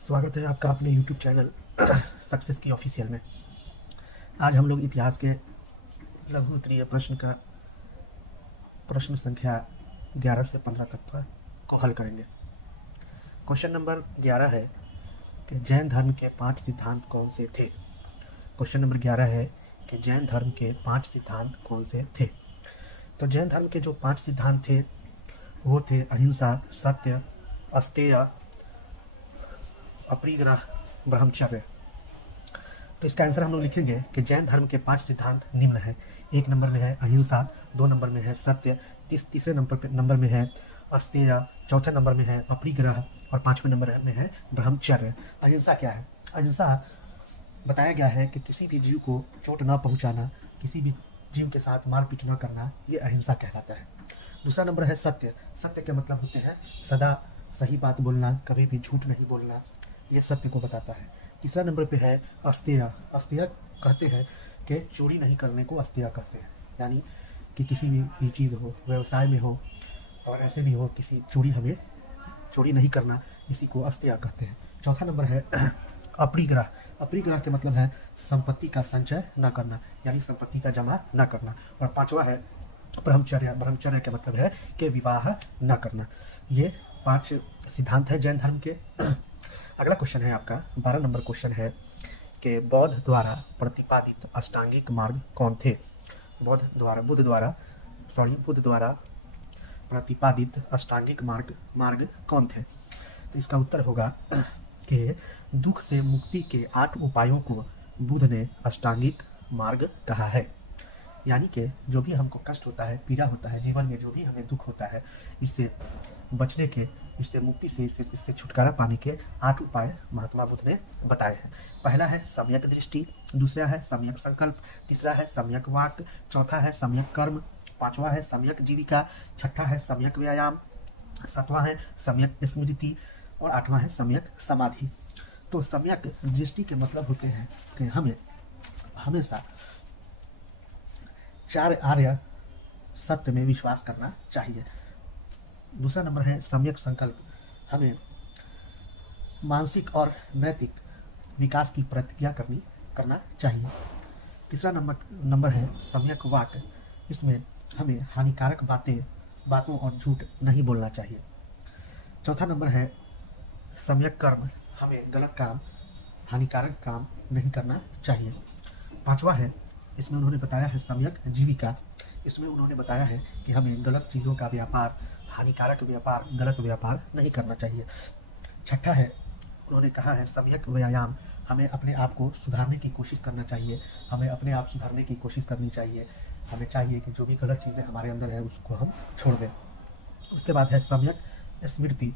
स्वागत है आपका अपने YouTube चैनल सक्सेस की ऑफिशियल में। आज हम लोग इतिहास के लघु उत्तरीय प्रश्न का प्रश्न संख्या 11 से 15 तक को हल करेंगे। क्वेश्चन नंबर 11 है कि जैन धर्म के 5 सिद्धांत कौन से थे। क्वेश्चन नंबर 11 है कि जैन धर्म के 5 सिद्धांत कौन से थे। तो जैन धर्म के जो 5 सिद्धांत थे वो थे अहिंसा, सत्य, अस्तेय, अपरिग्रह, ब्रह्मचर्य। तो इसका आंसर हम लोग लिखेंगे कि जैन धर्म के 5 सिद्धांत निम्न है। 1 नंबर में है अहिंसा, 2 नंबर में है सत्य, तीसरे नंबर में है अस्तेय, चौथे नंबर में है अपरिग्रह और 5वें नंबर में है ब्रह्मचर्य। अहिंसा क्या है? अहिंसा बताया गया है कि किसी भी जीव को चोट न पहुंचाना, किसी भी जीव के साथ मारपीट न करना, ये अहिंसा कहलाता है। दूसरा नंबर है सत्य। सत्य के मतलब होते हैं सदा सही बात बोलना, कभी भी झूठ नहीं बोलना, ये सत्य को बताता है। तीसरा नंबर पे है अस्तेय। अस्तेय कहते हैं कि चोरी नहीं करने को अस्तेय कहते हैं, यानी कि किसी भी चीज़ हो, व्यवसाय में हो और ऐसे भी हो, किसी हमें चोरी नहीं करना, इसी को अस्तेय कहते हैं। चौथा नंबर है अपरिग्रह। अपरिग्रह के मतलब है संपत्ति का संचय न करना, यानी संपत्ति का जमा न करना। और 5वां है ब्रह्मचर्य। ब्रह्मचर्य का मतलब है कि विवाह न करना। ये 5 सिद्धांत है जैन धर्म के। अगला क्वेश्चन है आपका 12 नंबर क्वेश्चन है कि बुद्ध द्वारा प्रतिपादित अष्टांगिक मार्ग कौन थे। बुद्ध द्वारा प्रतिपादित अष्टांगिक मार्ग कौन थे। तो इसका उत्तर होगा कि दुख से मुक्ति के 8 उपायों को बुद्ध ने अष्टांगिक मार्ग कहा है। यानी कि जो भी हमको कष्ट होता है, पीड़ा होता है, जीवन में जो भी हमें दुख होता है, इससे बचने के, इससे मुक्ति से, इससे छुटकारा पाने के 8 उपाय महात्मा बुद्ध ने बताए हैं। पहला है सम्यक दृष्टि, दूसरा है सम्यक संकल्प, तीसरा है सम्यक वाक्य, चौथा है सम्यक कर्म, 5वां है सम्यक जीविका, 6ठा है सम्यक व्यायाम, 7वां है सम्यक स्मृति और 8वां है सम्यक समाधि। तो सम्यक दृष्टि के मतलब होते हैं कि हमें हमेशा 4 आर्य सत्य में विश्वास करना चाहिए। दूसरा नंबर है सम्यक संकल्प, हमें मानसिक और नैतिक विकास की प्रतिज्ञा करना चाहिए। तीसरा नंबर है सम्यक वाक्य, इसमें हमें हानिकारक बातों और झूठ नहीं बोलना चाहिए। चौथा नंबर है सम्यक कर्म, हमें गलत काम, हानिकारक काम नहीं करना चाहिए। 5वां है, इसमें उन्होंने बताया है सम्यक जीविका, इसमें उन्होंने बताया है कि हमें गलत चीज़ों का व्यापार, हानिकारक व्यापार, गलत व्यापार नहीं करना चाहिए। 6ठा है, उन्होंने कहा है सम्यक व्यायाम, हमें अपने आप को सुधारने की कोशिश करना चाहिए, हमें अपने आप सुधारने की कोशिश करनी चाहिए, हमें चाहिए कि जो भी गलत चीज़ें हमारे अंदर है उसको हम छोड़ दें। उसके बाद है सम्यक स्मृति,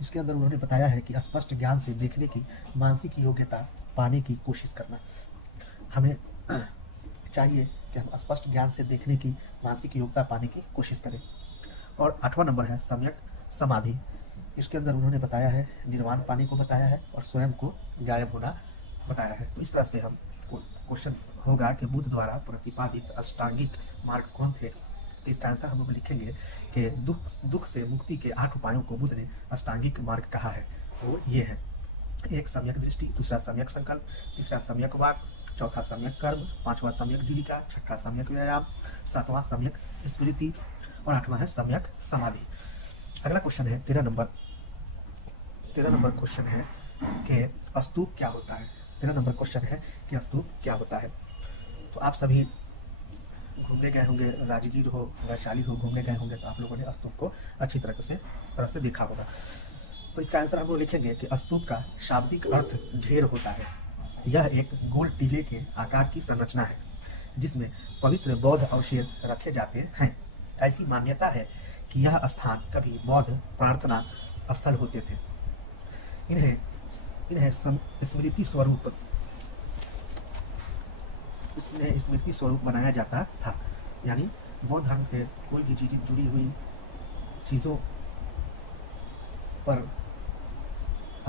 इसके अंदर उन्होंने बताया है कि स्पष्ट ज्ञान से देखने की मानसिक योग्यता पाने की कोशिश करना। हमें चाहिए कि हम स्पष्ट ज्ञान से देखने की मानसिक योग्यता पाने की कोशिश करें। और 8वां नंबर है सम्यक समाधि, इसके अंदर उन्होंने बताया है निर्वाण पाने को बताया है और स्वयं को गायब होना बताया है। तो इस तरह से हम क्वेश्चन होगा कि बुद्ध द्वारा प्रतिपादित अष्टांगिक मार्ग कौन थे। तो इसका आंसर हम लोग लिखेंगे कि दुख से मुक्ति के 8 उपायों को बुद्ध ने अष्टांगिक मार्ग कहा है। वो ये है, 1 सम्यक दृष्टि, दूसरा सम्यक संकल्प, तीसरा सम्यक वाक्य, चौथा सम्यक कर्म, 5वां सम्यक जीविका, 6ठा सम्यक व्यायाम, 7वां सम्यक स्मृति और 8वां है सम्यक समाधि। अगला क्वेश्चन है 13 नंबर क्वेश्चन है कि स्तूप क्या होता है। 13 नंबर क्वेश्चन है कि स्तूप क्या होता है। तो आप सभी घूमने गए होंगे, राजगीर हो, वैशाली हो, घूमने गए होंगे, तो आप लोगों ने स्तूप को अच्छी तरह से देखा होगा। तो इसका आंसर हम लोग लिखेंगे कि स्तूप का शाब्दिक अर्थ ढेर होता है। यह एक गोल टीले के आकार की संरचना है जिसमें पवित्र बौद्ध अवशेष रखे जाते हैं। ऐसी मान्यता है कि यह स्थान कभी बौद्ध प्रार्थना स्थल होते थे। इन्हें स्मृति स्वरूप बनाया जाता था, यानी बौद्ध धर्म से कोई भी चीजें जुड़ी हुई चीजों पर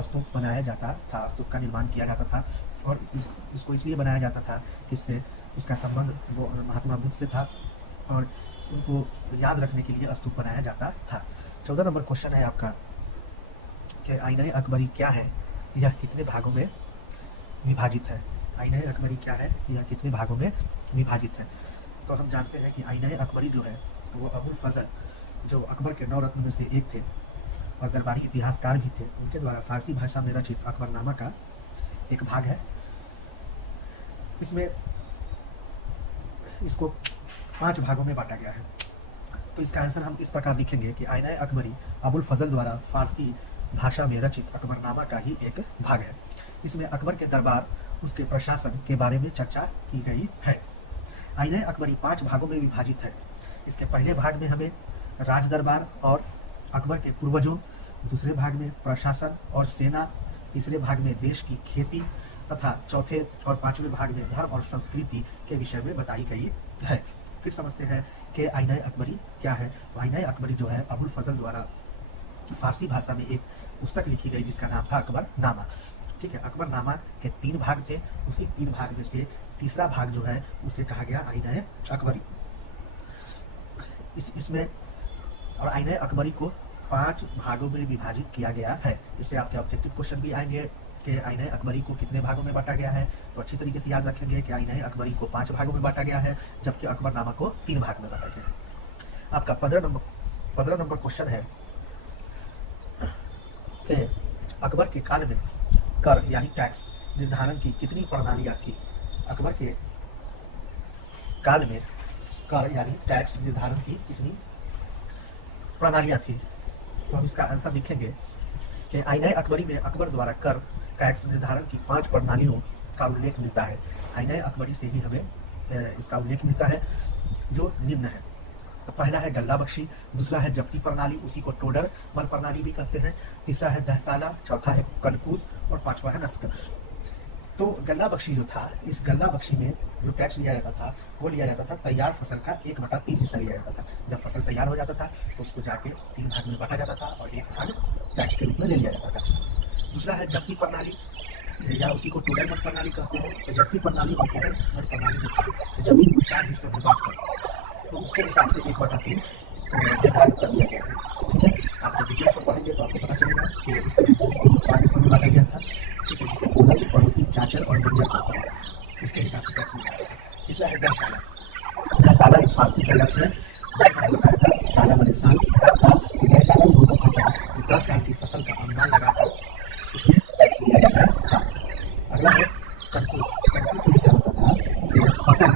स्तूप बनाया जाता था, स्तूप का निर्माण किया जाता था। और इसको इसलिए बनाया जाता था कि इससे उसका संबंध वो महात्मा बुद्ध से था और उनको याद रखने के लिए स्तूप बनाया जाता था। 14 नंबर क्वेश्चन है आपका कि आईना अकबरी क्या है। यह कितने भागों में विभाजित है। आईना अकबरी क्या है, यह कितने भागों में विभाजित है। तो हम जानते हैं कि आईना अकबरी जो है वो अबुल फजल, जो अकबर के 9 रत्न में से एक थे और दरबारी इतिहासकार भी थे, उनके द्वारा फारसी भाषा में रचित अकबरनामा का एक भाग है। इसमें इसको 5 भागों में बांटा गया है। तो इसका आंसर हम इस प्रकार लिखेंगे कि आईना अकबरी अबुल फजल द्वारा फारसी भाषा में रचित अकबरनामा का ही एक भाग है। इसमें अकबर के दरबार, उसके प्रशासन के बारे में चर्चा की गई है। आईना अकबरी 5 भागों में विभाजित है। इसके पहले भाग में हमें राज दरबार और अकबर के पूर्वजों, दूसरे भाग में प्रशासन और सेना, तीसरे भाग में देश की खेती तथा चौथे और 5वें भाग में धर्म और संस्कृति के विषय में बताई गई है। फिर समझते हैं कि आईना अकबरी क्या है। आईना अकबरी जो है अबुल फजल द्वारा फारसी भाषा में एक पुस्तक लिखी गई जिसका नाम था अकबरनामा। ठीक है, अकबरनामा के 3 भाग थे, उसी 3 भाग में से तीसरा भाग जो है उसे कहा गया आईना अकबरी। इसमें और आईना अकबरी को 5 भागों में विभाजित किया गया है। इससे आपके ऑब्जेक्टिव क्वेश्चन भी आएंगे कि आईना अकबरी को कितने भागों में बांटा गया है। तो अच्छी तरीके से याद रखेंगे कि आईना अकबरी को 5 भागों में बांटा गया है, जबकि अकबरनामा को 3 भाग में बांटा गया है। आपका 15 नंबर क्वेश्चन है कि अकबर के काल में कर यानी टैक्स निर्धारण की कितनी प्रणालियां थी। अकबर के काल में कर यानी टैक्स निर्धारण की कितनी प्रणालियां थी। तो हम इसका आंसर लिखेंगे कि आईना अकबरी में अकबर द्वारा कर टैक्स निर्धारण की 5 प्रणालियों का उल्लेख मिलता है। आईना अकबरी से ही हमें इसका उल्लेख मिलता है, जो निम्न है। पहला है गल्ला बख्शी, दूसरा है जब्ती प्रणाली, उसी को टोडर वन प्रणाली भी कहते हैं, तीसरा है दहसाला, चौथा है कनकूद और 5वां है नस्क। तो गल्ला बख्शी जो था, इस गल्ला बख्शी में जो टैक्स लिया जाता था वो लिया जाता था तैयार फसल का 1/3 हिस्सा लिया जाता था। जब फसल तैयार हो जाता था तो उसको जाके 3 भाग में बांटा जाता था और 1 भाग टैक्स के रूप में ले लिया जाता था। दूसरा है जब्ती प्रणाली या उसी को टोडर वन प्रणाली कहते हैं। तो जब्ती प्रणाली और टोडर वन प्रणाली में जमीन को 4 हिस्सों में बांट कर तो उसके हिसाब से 1/3 निर्धारित कर दिया गया है। ठीक है, आप जब डिटेल्स में पढ़ेंगे तो आपको पता चलेगा कि इसमें 4 हिस्सों में बांटा गया था। ठीक है, जिसे कोलर, पड़ोसी, चाचर और बंजर कहते हैं, उसके हिसाब से टैक्स लिया गया है। तीसरा है दहसाला। दहसाला एक फारसी का लफ्ज़ है, साला बने साल, 10 साल। दहसाला में होता था क्या, 10 साल की फसल का अनुमान लगाकर उसे टैक्स लिया जाता था। अगला है कनकूद। कनकूद क्या होता था कि फसल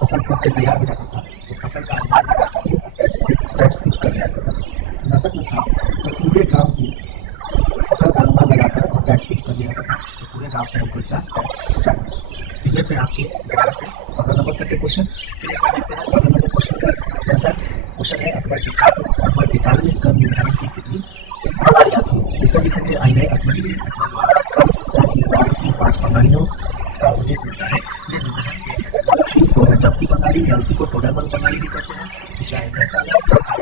फसल पक के तैयार हो जाता था तो फसल का अनुमान लगाकर टैक्स फिक्स कर दिया जाता था। नस्क में था तो पूरे गाँव की फसल का अनुमान लगाकर टैक्स फिक्स कर दिया जाता था, तो पूरे गाँव से हमको इसका टैक्स चाहिए। तो ये थे आपके 11 से 15 नंबर तक के क्वेश्चन। चलिए हम देखते हैं 15 नंबर क्वेश्चन का जैसा क्वेश्चन है अकबर के काल में कर निर्धारण की कितनी प्रणालियां थी। उत्तर लिखेंगे आईना अकबरी में कर टैक्स निर्धारण की 5 प्रणालियों का उल्लेख मिलता है। ये जब्ती प्रणाली या उसी को टोडर वन प्रणाली भी कहते हैं। तीसरा है दहसाला, चौथा